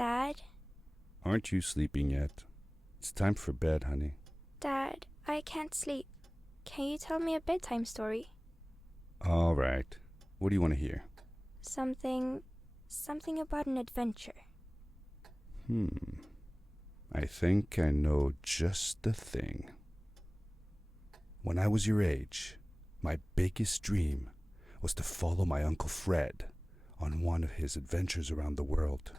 Dad? Aren't you sleeping yet? It's time for bed, honey. Dad, I can't sleep. Can you tell me a bedtime story? All right. What do you want to hear? Something about an adventure. I think I know just the thing. When I was your age, my biggest dream was to follow my Uncle Fred on one of his adventures around the world.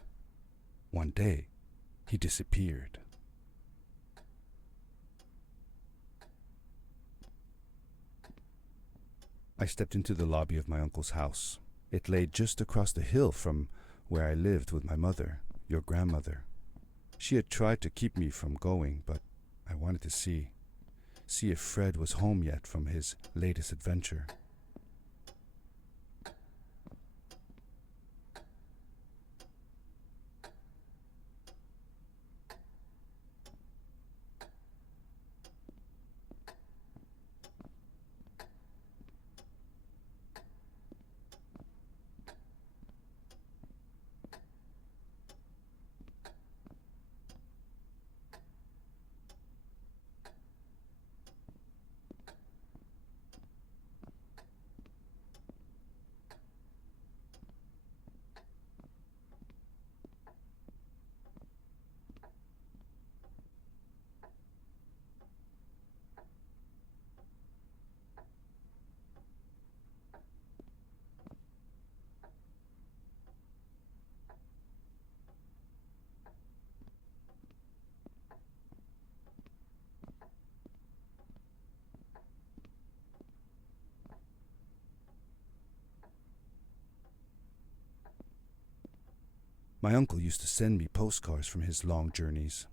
One day, he disappeared. I stepped into the lobby of my uncle's house. It lay just across the hill from where I lived with my mother, your grandmother. She had tried to keep me from going, but I wanted to see if Fred was home yet from his latest adventure. My uncle used to send me postcards from his long journeys.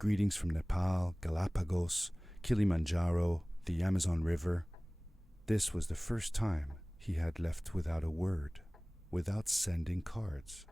Greetings from Nepal, Galapagos, Kilimanjaro, the Amazon River. This was the first time he had left without a word, without sending cards.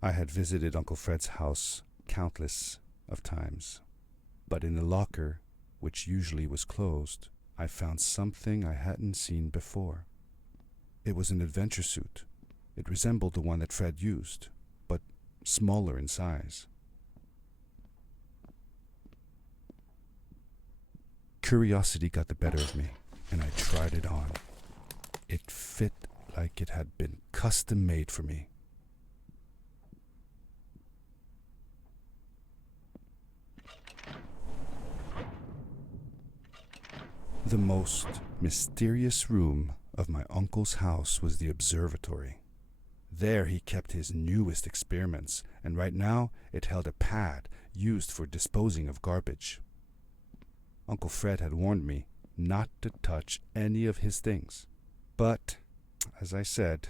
I had visited Uncle Fred's house countless of times, but in the locker, which usually was closed, I found something I hadn't seen before. It was an adventure suit. It resembled the one that Fred used, but smaller in size. Curiosity got the better of me, and I tried it on. It fit like it had been custom made for me. The most mysterious room of my uncle's house was the observatory. There he kept his newest experiments, and right now it held a pad used for disposing of garbage. Uncle Fred had warned me not to touch any of his things. But, as I said,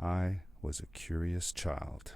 I was a curious child.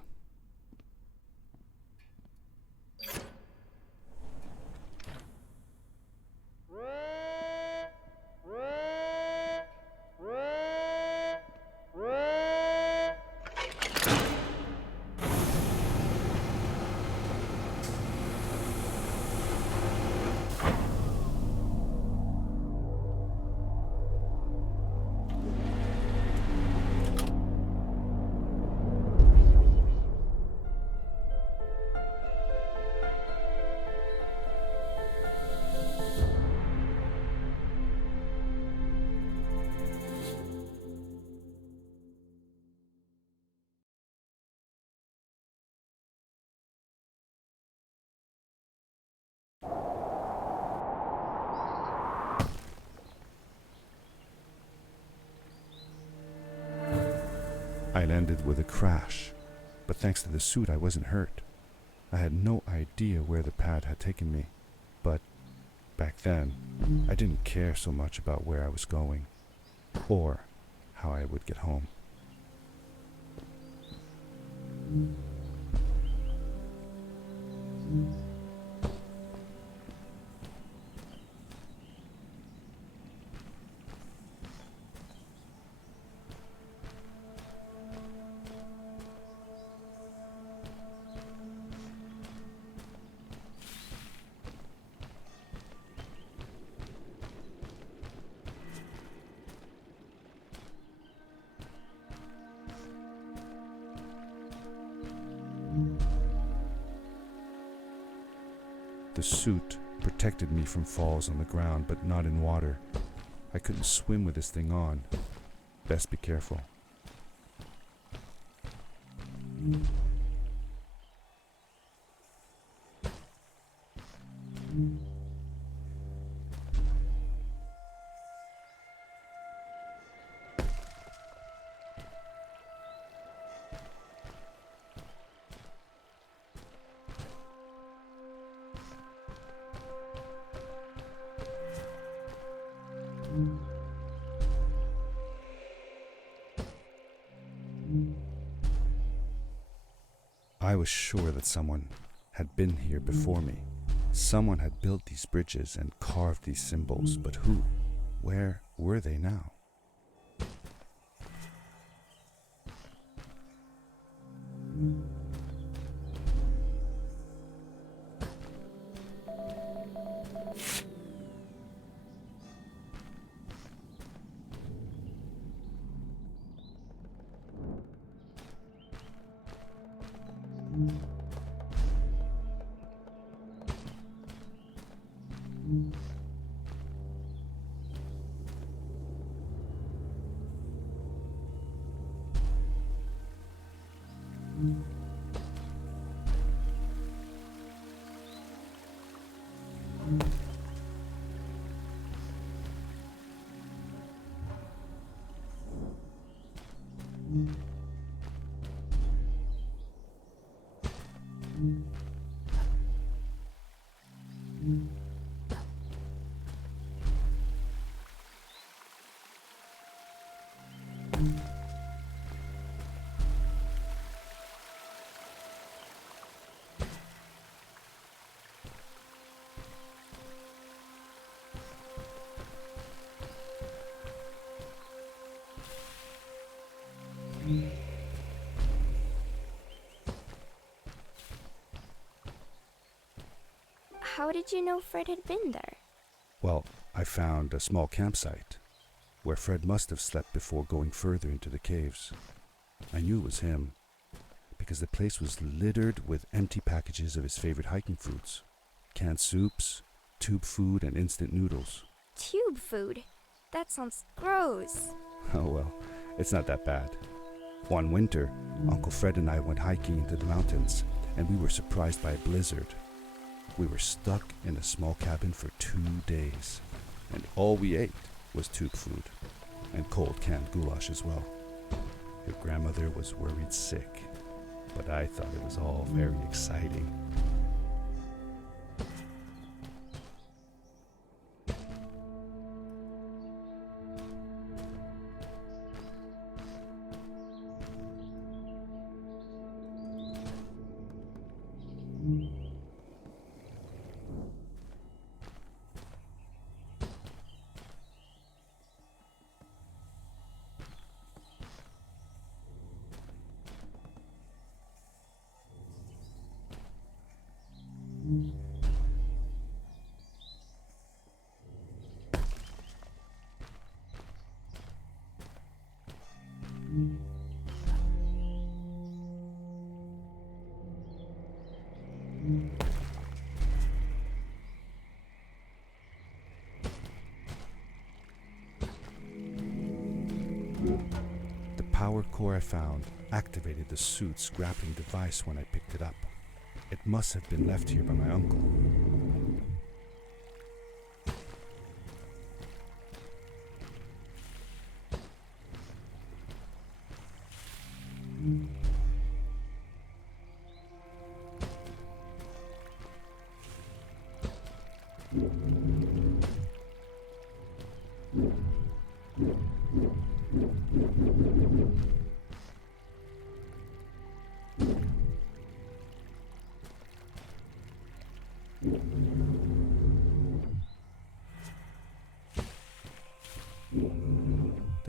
night ended with a crash, but thanks to the suit I wasn't hurt. I had no idea where the pad had taken me, but back then I didn't care so much about where I was going, or how I would get home. The suit protected me from falls on the ground, but not in water. I couldn't swim with this thing on. Best be careful. I was sure that someone had been here before me. Someone had built these bridges and carved these symbols, but who? Where were they now? How did you know Fred had been there? Well, I found a small campsite where Fred must have slept before going further into the caves. I knew it was him because the place was littered with empty packages of his favorite hiking foods. Canned soups, tube food, and instant noodles. Tube food? That sounds gross. Oh well, it's not that bad. One winter, Uncle Fred and I went hiking into the mountains, and we were surprised by a blizzard. We were stuck in a small cabin for 2 days, and all we ate was tube food, and cold canned goulash as well. Your grandmother was worried sick, but I thought it was all very exciting. The power core I found activated the suit's grappling device when I picked it up. It must have been left here by my uncle. The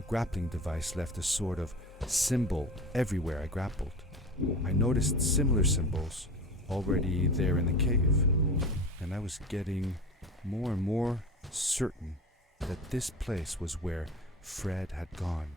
grappling device left a sort of symbol everywhere I grappled. I noticed similar symbols already there in the cave, and I was getting more and more certain that this place was where Fred had gone.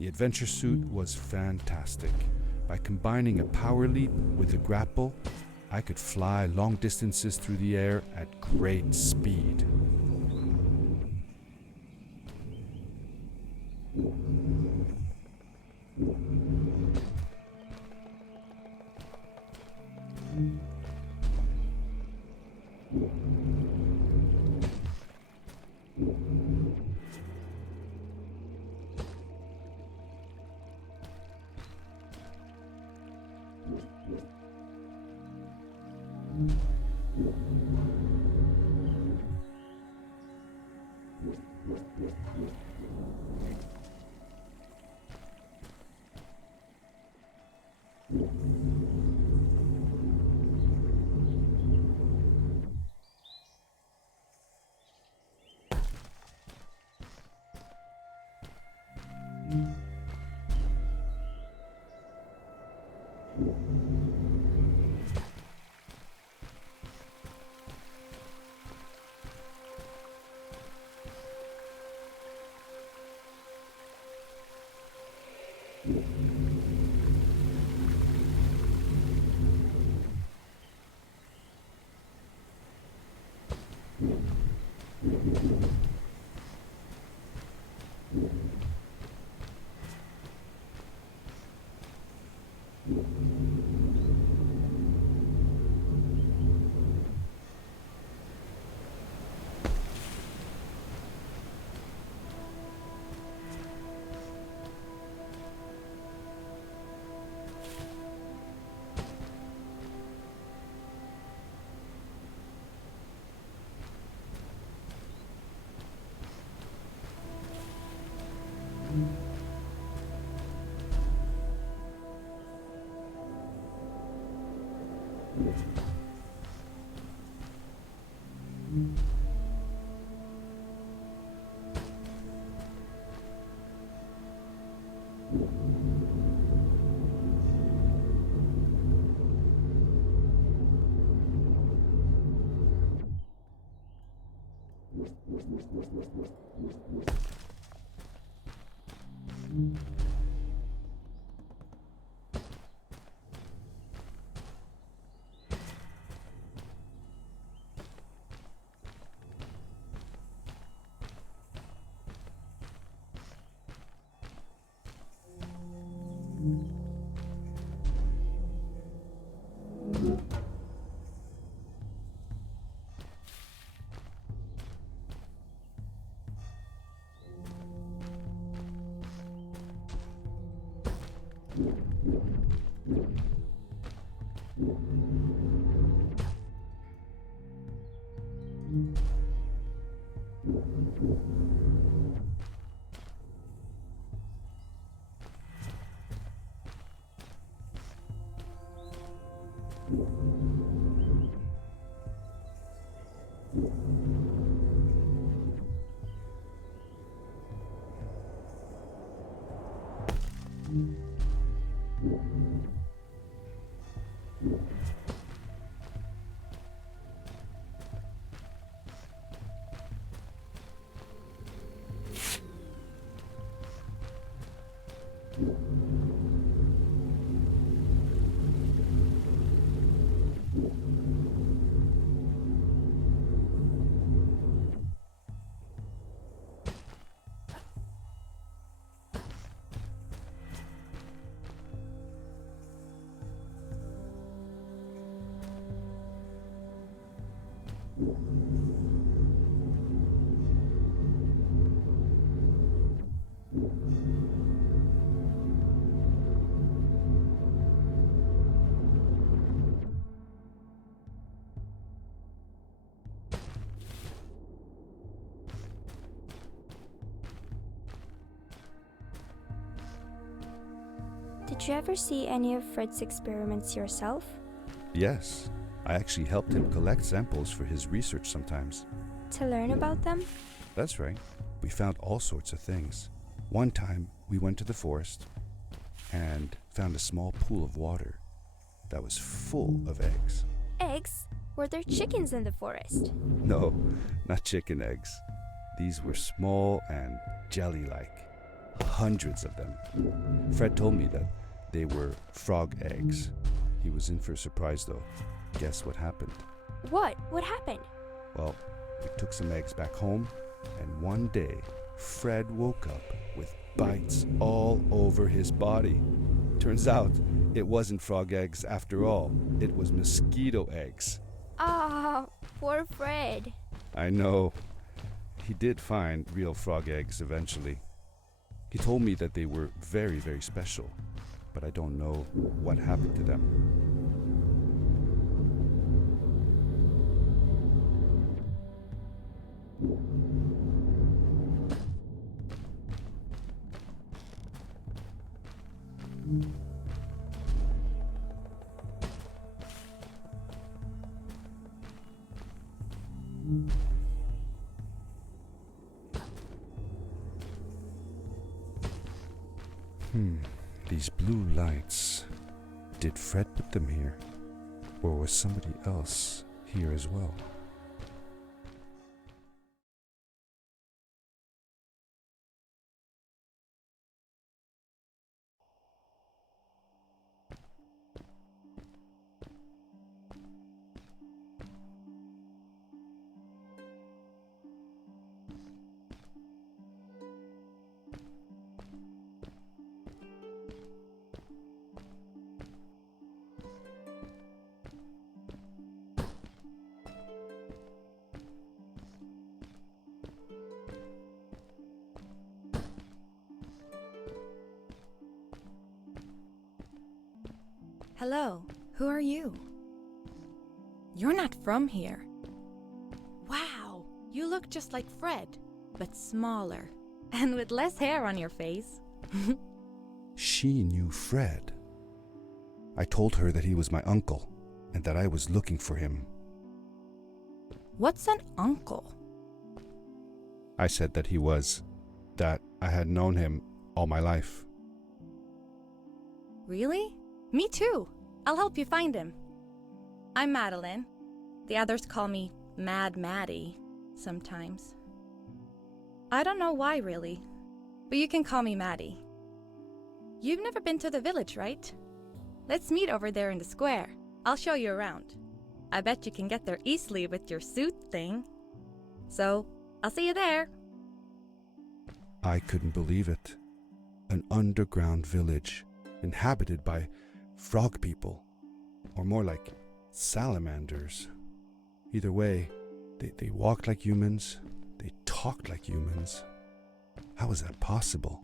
The adventure suit was fantastic. By combining a power leap with a grapple, I could fly long distances through the air at great speed. Did you ever see any of Fred's experiments yourself? Yes, I actually helped him collect samples for his research sometimes. To learn about them? That's right. We found all sorts of things. One time, we went to the forest and found a small pool of water that was full of eggs. Eggs? Were there chickens in the forest? No, not chicken eggs. These were small and jelly-like. Hundreds of them. Fred told me that they were frog eggs. He was in for a surprise though. Guess what happened? What? What happened? Well, we took some eggs back home, and one day, Fred woke up with bites all over his body. Turns out, it wasn't frog eggs after all. It was mosquito eggs. Ah, poor Fred. I know. He did find real frog eggs eventually. He told me that they were very, very special, but I don't know what happened to them. These blue lights. Did Fred put them here? Or was somebody else here as well? Hello, who are you? You're not from here. Wow, you look just like Fred, but smaller, and with less hair on your face. She knew Fred. I told her that he was my uncle and that I was looking for him. What's an uncle? I said that that I had known him all my life. Really? Me too. I'll help you find him. I'm Madeline. The others call me Mad Maddie sometimes. I don't know why really, but you can call me Maddie. You've never been to the village, right? Let's meet over there in the square. I'll show you around. I bet you can get there easily with your suit thing. So, I'll see you there. I couldn't believe it. An underground village inhabited by frog people, or more like salamanders. Either way, they walked like humans, they talked like humans. How is that possible?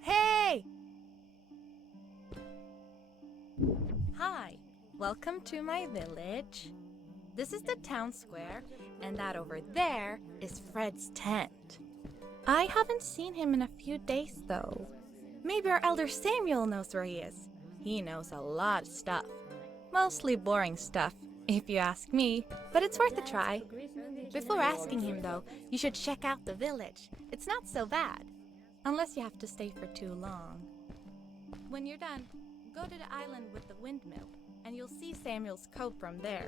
Hey! Hi, welcome to my village. This is the town square, and that over there is Fred's tent. I haven't seen him in a few days, though. Maybe our elder Samuel knows where he is. He knows a lot of stuff. Mostly boring stuff, if you ask me, but it's worth a try. Before asking him, though, you should check out the village. It's not so bad, unless you have to stay for too long. When you're done, go to the island with the windmill, and you'll see Samuel's cove from there.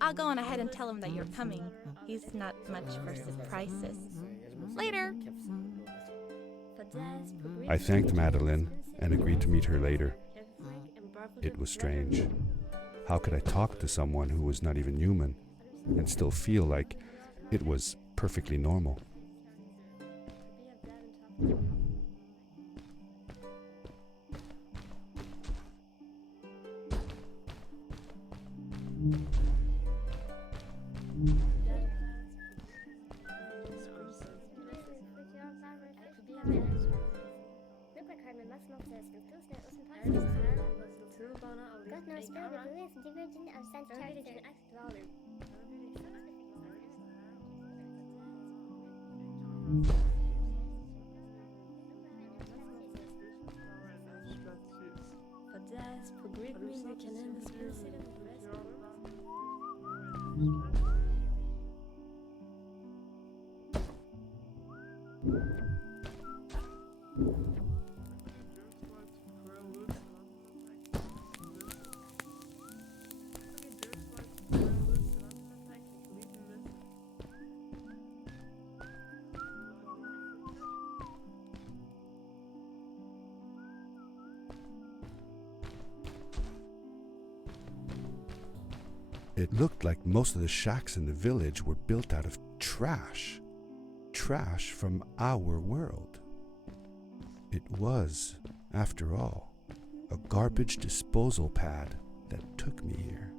I'll go on ahead and tell him that you're coming. He's not much for surprises. Later! I thanked Madeline and agreed to meet her later. It was strange. How could I talk to someone who was not even human and still feel like it was perfectly normal? It looked like most of the shacks in the village were built out of trash. Trash from our world. It was, after all, a garbage disposal pad that took me here.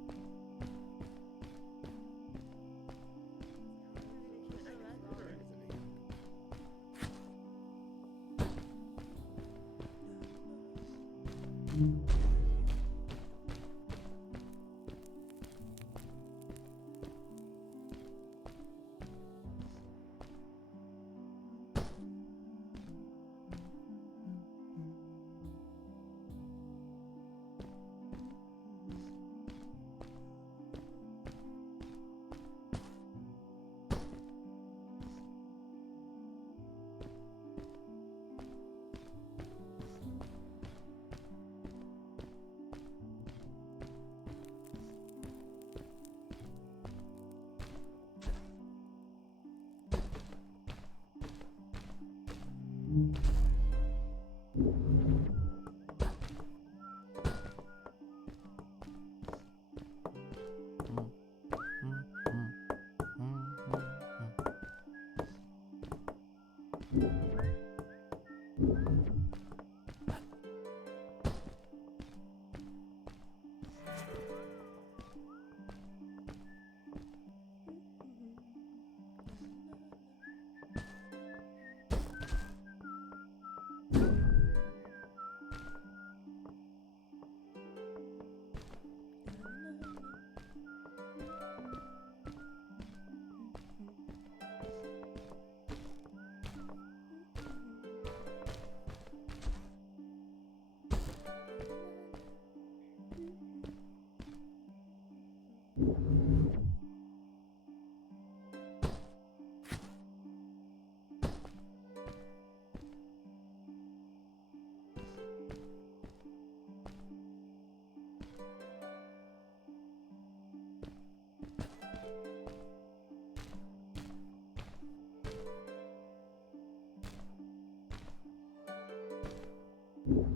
Absent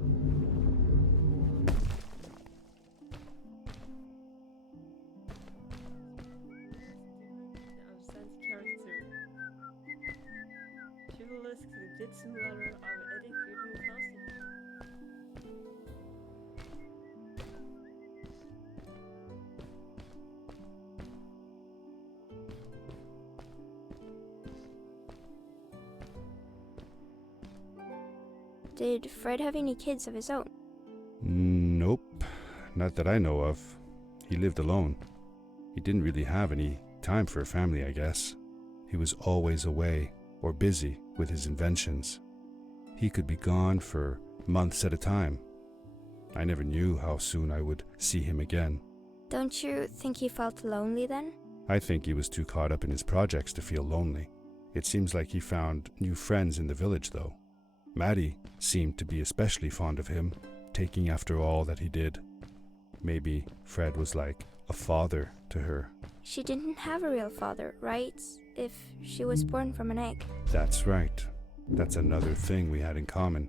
character. Chivalrous dit simulator av Eddie Freedom Classic. Did Fred have any kids of his own? Nope, not that I know of. He lived alone. He didn't really have any time for a family, I guess. He was always away or busy with his inventions. He could be gone for months at a time. I never knew how soon I would see him again. Don't you think he felt lonely then? I think he was too caught up in his projects to feel lonely. It seems like he found new friends in the village, though. Maddie seemed to be especially fond of him, taking after all that he did. Maybe Fred was like a father to her. She didn't have a real father, right? If she was born from an egg. That's right. That's another thing we had in common.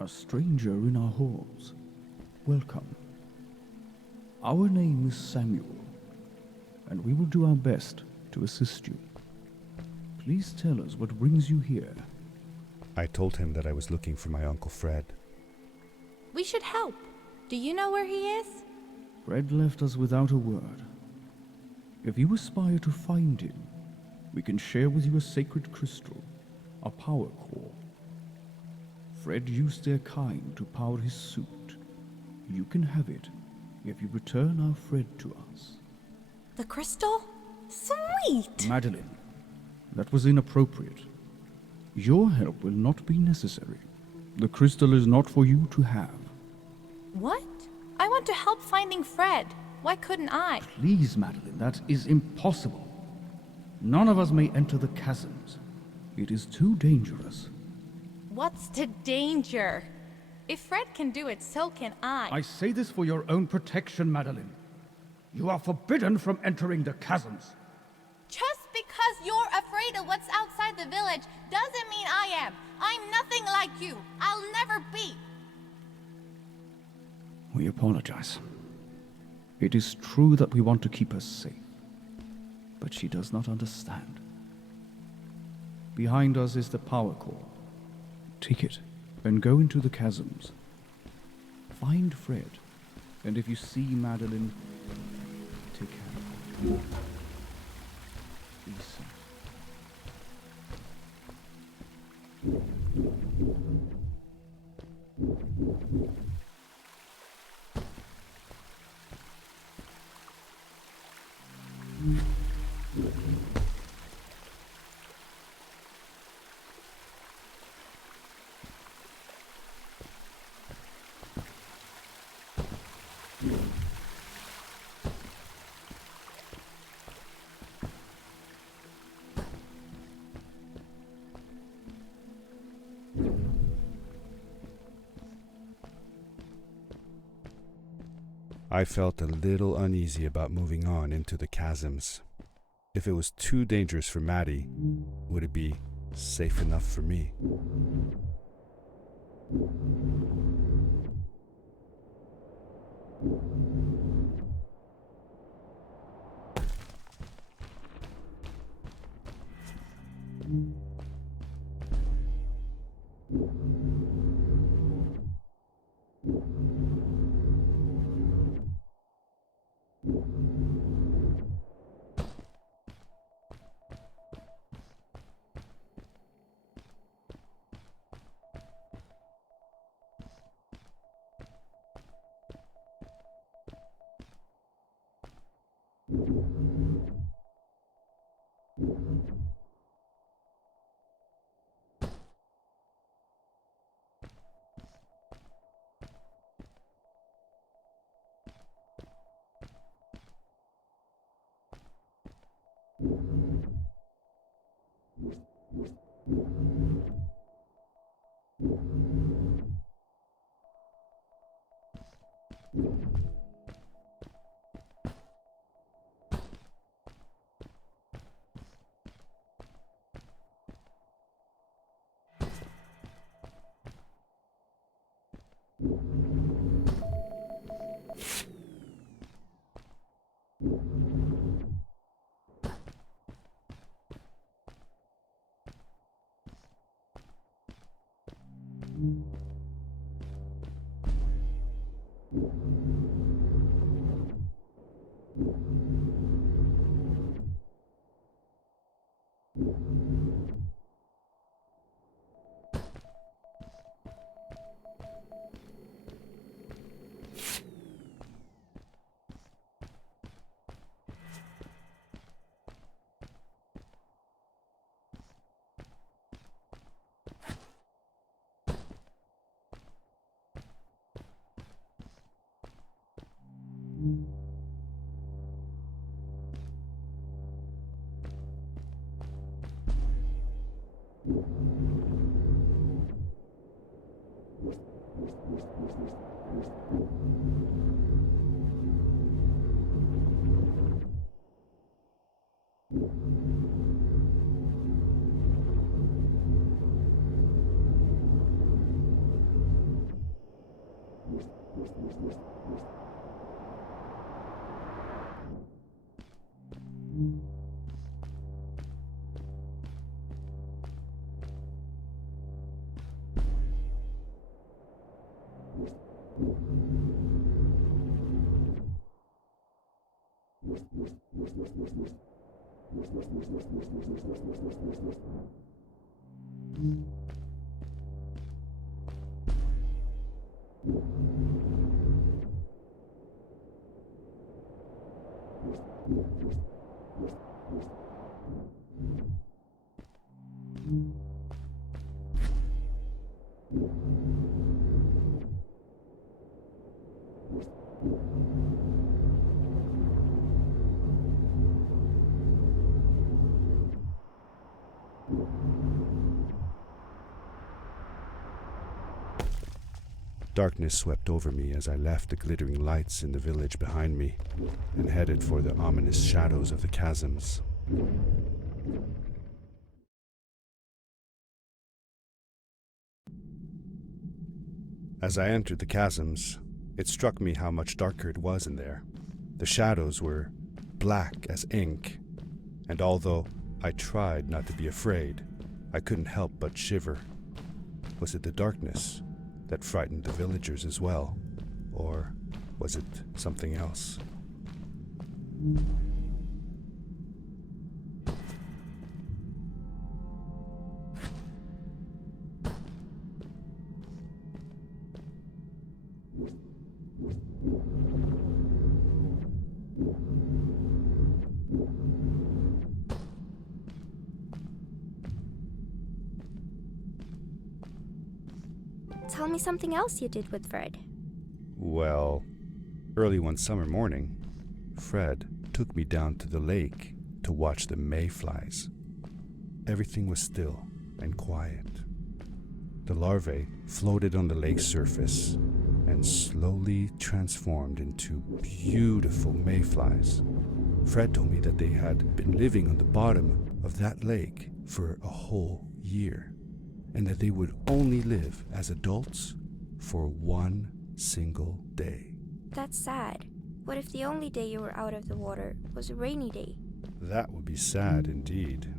A stranger in our halls. Welcome. Our name is Samuel, and we will do our best to assist you. Please tell us what brings you here. I told him that I was looking for my Uncle Fred. We should help. Do you know where he is? Fred left us without a word. If you aspire to find him, we can share with you a sacred crystal, a power core. Fred used their kind to power his suit. You can have it if you return our Fred to us. The crystal? Sweet! Madeline, that was inappropriate. Your help will not be necessary. The crystal is not for you to have. What? I want to help finding Fred. Why couldn't I? Please, Madeline, that is impossible. None of us may enter the chasms. It is too dangerous. What's the danger? If Fred can do it, so can I. I say this for your own protection, Madeline. You are forbidden from entering the chasms. Just because you're afraid of what's outside the village doesn't mean I am. I'm nothing like you. I'll never be. We apologize. It is true that we want to keep her safe, but she does not understand. Behind us is the power core. Take it and go into the chasms. Find Fred, and if you see Madeline, take care of her. Be safe. I felt a little uneasy about moving on into the chasms. If it was too dangerous for Maddie, would it be safe enough for me? Darkness swept over me as I left the glittering lights in the village behind me and headed for the ominous shadows of the chasms. As I entered the chasms, it struck me how much darker it was in there. The shadows were black as ink, and although I tried not to be afraid, I couldn't help but shiver. Was it the darkness that frightened the villagers as well, or was it something else? Tell me something else you did with Fred. Well, early one summer morning, Fred took me down to the lake to watch the mayflies. Everything was still and quiet. The larvae floated on the lake's surface and slowly transformed into beautiful mayflies. Fred told me that they had been living on the bottom of that lake for a whole year, and that they would only live as adults for one single day. That's sad. What if the only day you were out of the water was a rainy day? That would be sad indeed.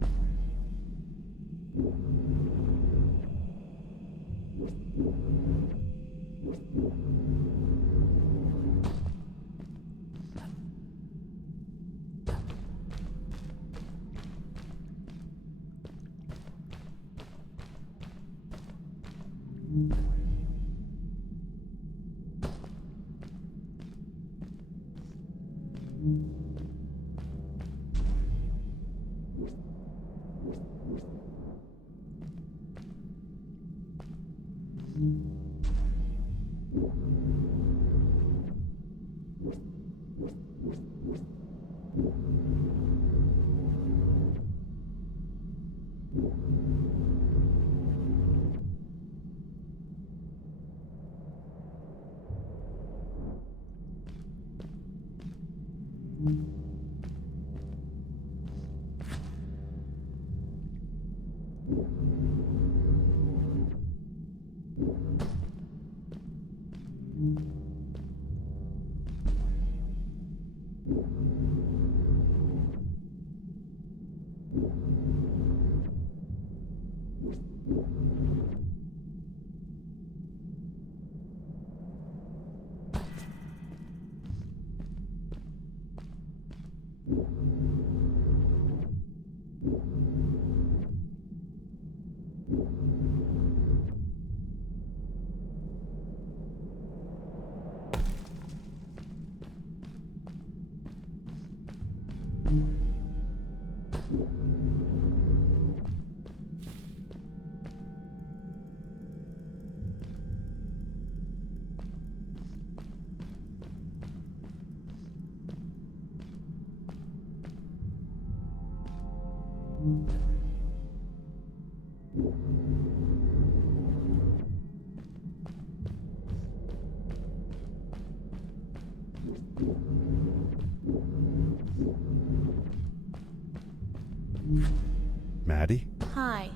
Maddie? Hi,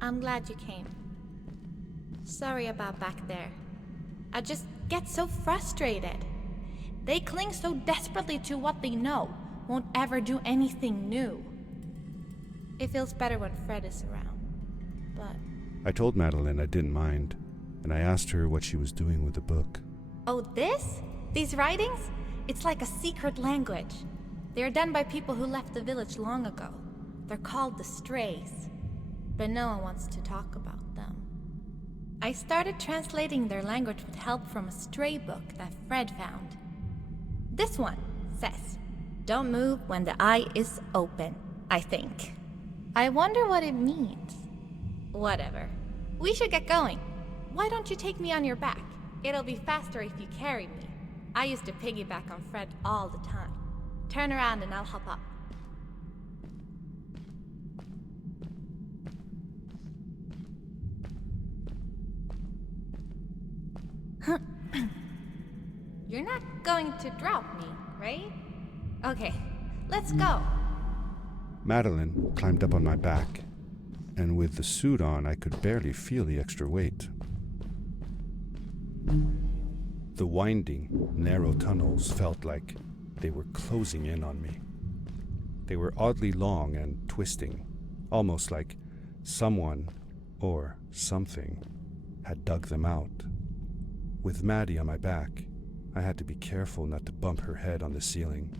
I'm glad you came. Sorry about back there. I just get so frustrated. They cling so desperately to what they know, won't ever do anything new. It feels better when Fred is around, but... I told Madeline I didn't mind, and I asked her what she was doing with the book. Oh, this? These writings? It's like a secret language. They are done by people who left the village long ago. They're called the Strays, but no one wants to talk about them. I started translating their language with help from a stray book that Fred found. This one says, "Don't move when the eye is open," I think. I wonder what it means. Whatever. We should get going. Why don't you take me on your back? It'll be faster if you carry me. I used to piggyback on Fred all the time. Turn around and I'll hop up. You're not going to drop me, right? Okay, let's go. Madeline climbed up on my back, and with the suit on, I could barely feel the extra weight. The winding, narrow tunnels felt like they were closing in on me. They were oddly long and twisting, almost like someone or something had dug them out. With Maddie on my back, I had to be careful not to bump her head on the ceiling.